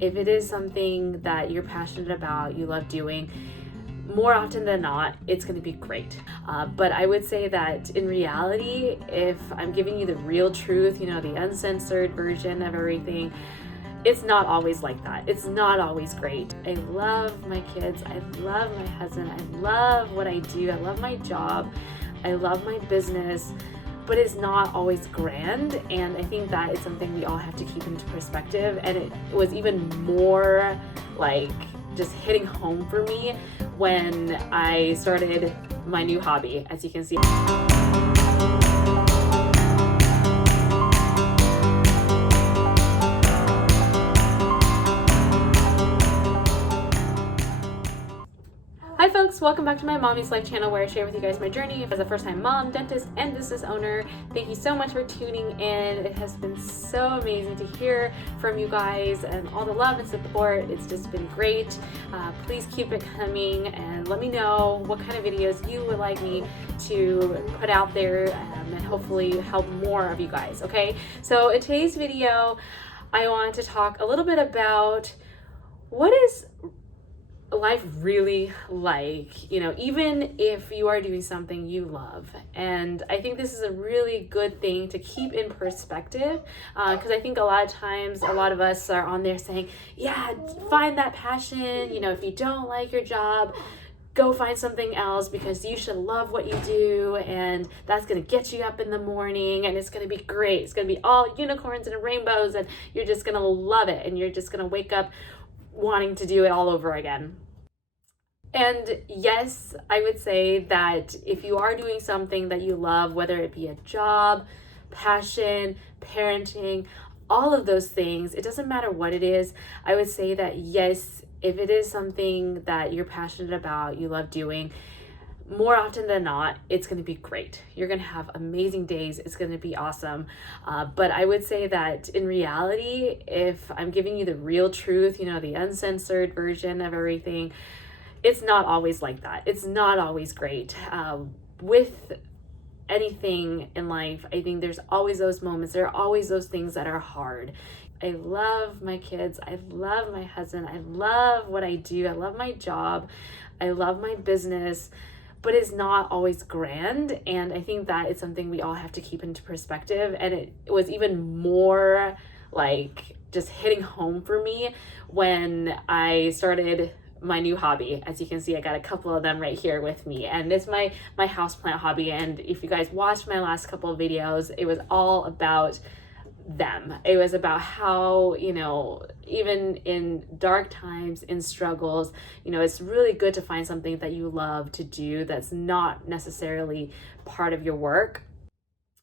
if it is something that you're passionate about, you love doing, more often than not, it's going to be great. But I would say that in reality, if I'm giving you the real truth, the uncensored version of everything, it's not always like that. It's not always great. I love my kids. I love my husband. I love what I do. I love my job. I love my business, but it's not always grand. And I think that is something we all have to keep into perspective. And it was even more like just hitting home for me when I started my new hobby, as you can see. Hi folks, welcome back to my Mommy's Life channel where I share with you guys my journey as a first-time mom, dentist, and business owner. Thank you so much for tuning in. It has been so amazing to hear from you guys and all the love and support. It's just been great. Please keep it coming and let me know what kind of videos you would like me to put out there and hopefully help more of you guys, okay? So in today's video, I want to talk a little bit about what is life really like, even if you are doing something you love. And I think this is a really good thing to keep in perspective, because I think a lot of times a lot of us are on there saying, yeah, find that passion. If you don't like your job, go find something else because you should love what you do, and that's going to get you up in the morning and it's going to be great. It's going to be all unicorns and rainbows and you're just going to love it and you're just going to wake up wanting to do it all over again. And yes, I would say that if you are doing something that you love, whether it be a job, passion, parenting, all of those things, it doesn't matter what it is. I would say that yes, if it is something that you're passionate about, you love doing, more often than not, it's going to be great. You're going to have amazing days. It's going to be awesome. But I would say that in reality, if I'm giving you the real truth, the uncensored version of everything, it's not always like that. It's not always great. With anything in life, I think there's always those moments. There are always those things that are hard. I love my kids. I love my husband. I love what I do. I love my job. I love my business, but it's not always grand. And I think that is something we all have to keep into perspective. And it was even more like just hitting home for me when I started my new hobby. As you can see, I got a couple of them right here with me, and it's my houseplant hobby. And if you guys watched my last couple of videos, it was all about them. It was about how, even in dark times, in struggles, it's really good to find something that you love to do that's not necessarily part of your work,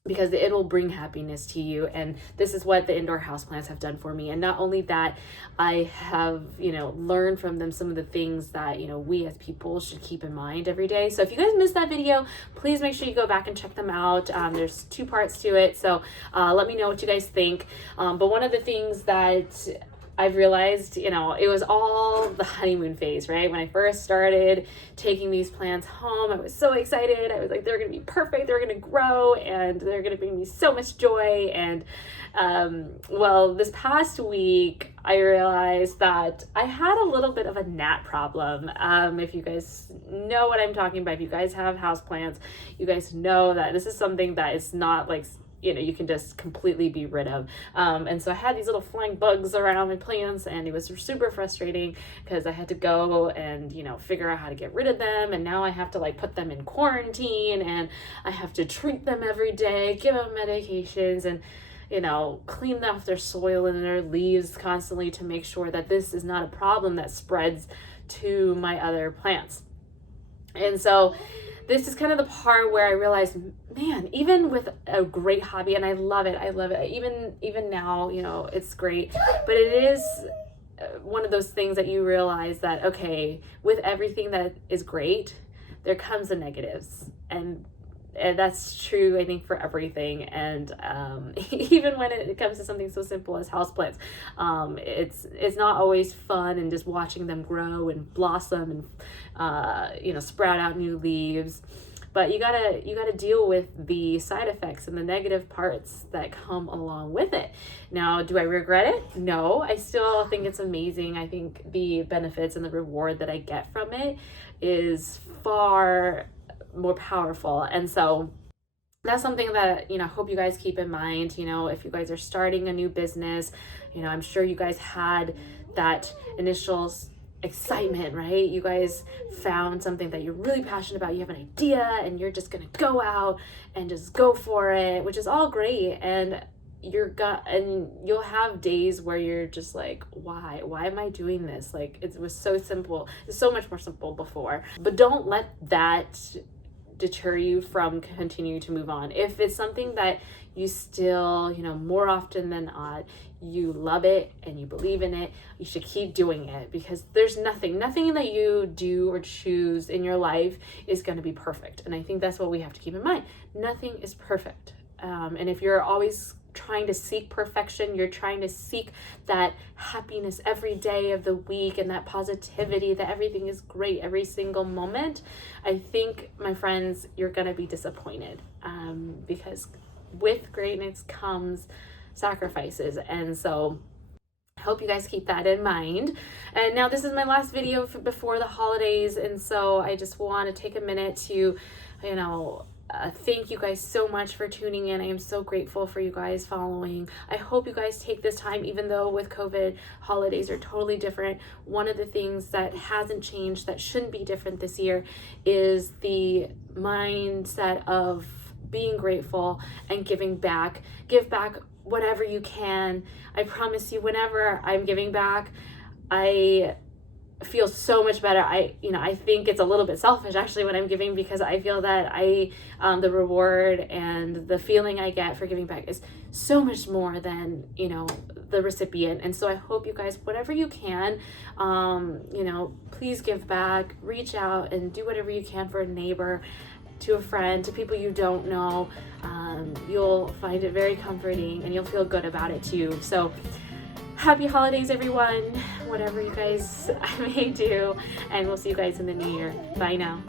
because it'll bring happiness to you. And this is what the indoor houseplants have done for me. And not only that, I have, learned from them some of the things that, we as people should keep in mind every day. So if you guys missed that video, please make sure you go back and check them out. There's 2 parts to it. So let me know what you guys think. But one of the things that I've realized, it was all the honeymoon phase, right? When I first started taking these plants home, I was so excited. I was like, they're going to be perfect. They're going to grow and they're going to bring me so much joy. And well, this past week, I realized that I had a little bit of a gnat problem. If you guys know what I'm talking about, if you guys have houseplants, you guys know that this is something that is not like you can just completely be rid of. And so I had these little flying bugs around my plants, and it was super frustrating because I had to go and, figure out how to get rid of them. And now I have to put them in quarantine, and I have to treat them every day, give them medications, and, clean off their soil and their leaves constantly to make sure that this is not a problem that spreads to my other plants. And so this is kind of the part where I realized, man, even with a great hobby, and I love it, even now, it's great, but it is one of those things that you realize that, okay, with everything that is great, there comes the negatives. And that's true, I think, for everything. And even when it comes to something so simple as houseplants, it's not always fun, and just watching them grow and blossom and sprout out new leaves. but you gotta deal with the side effects and the negative parts that come along with it. Now, do I regret it? No, I still think it's amazing. I think the benefits and the reward that I get from it is far more powerful. And so that's something that, I hope you guys keep in mind. If you guys are starting a new business, I'm sure you guys had that initial excitement, right? You guys found something that you're really passionate about. You have an idea and you're just gonna go out and just go for it, which is all great. And you'll have days where you're just like, why am I doing this? Like, it was so simple. It's so much more simple before. But don't let that deter you from continuing to move on. If it's something that you still, more often than not, you love it and you believe in it, you should keep doing it, because there's nothing that you do or choose in your life is going to be perfect. And I think that's what we have to keep in mind. Nothing is perfect. And if you're always trying to seek perfection, you're trying to seek that happiness every day of the week and that positivity that everything is great every single moment, I think, my friends, you're gonna be disappointed, because with greatness comes sacrifices. And so I hope you guys keep that in mind. And now this is my last video before the holidays, and so I just want to take a minute to thank you guys so much for tuning in. I am so grateful for you guys following. I hope you guys take this time, even though with COVID, holidays are totally different. One of the things that hasn't changed, that shouldn't be different this year, is the mindset of being grateful and giving back. Give back whatever you can. I promise you, whenever I'm giving back, I feel so much better. I think it's a little bit selfish actually when I'm giving, because I feel that the reward and the feeling I get for giving back is so much more than the recipient. And so I hope you guys, whatever you can, please give back, reach out and do whatever you can for a neighbor, to a friend, to people you don't know. You'll find it very comforting and you'll feel good about it too. So happy holidays, everyone, whatever you guys may do, and we'll see you guys in the new year. Bye now.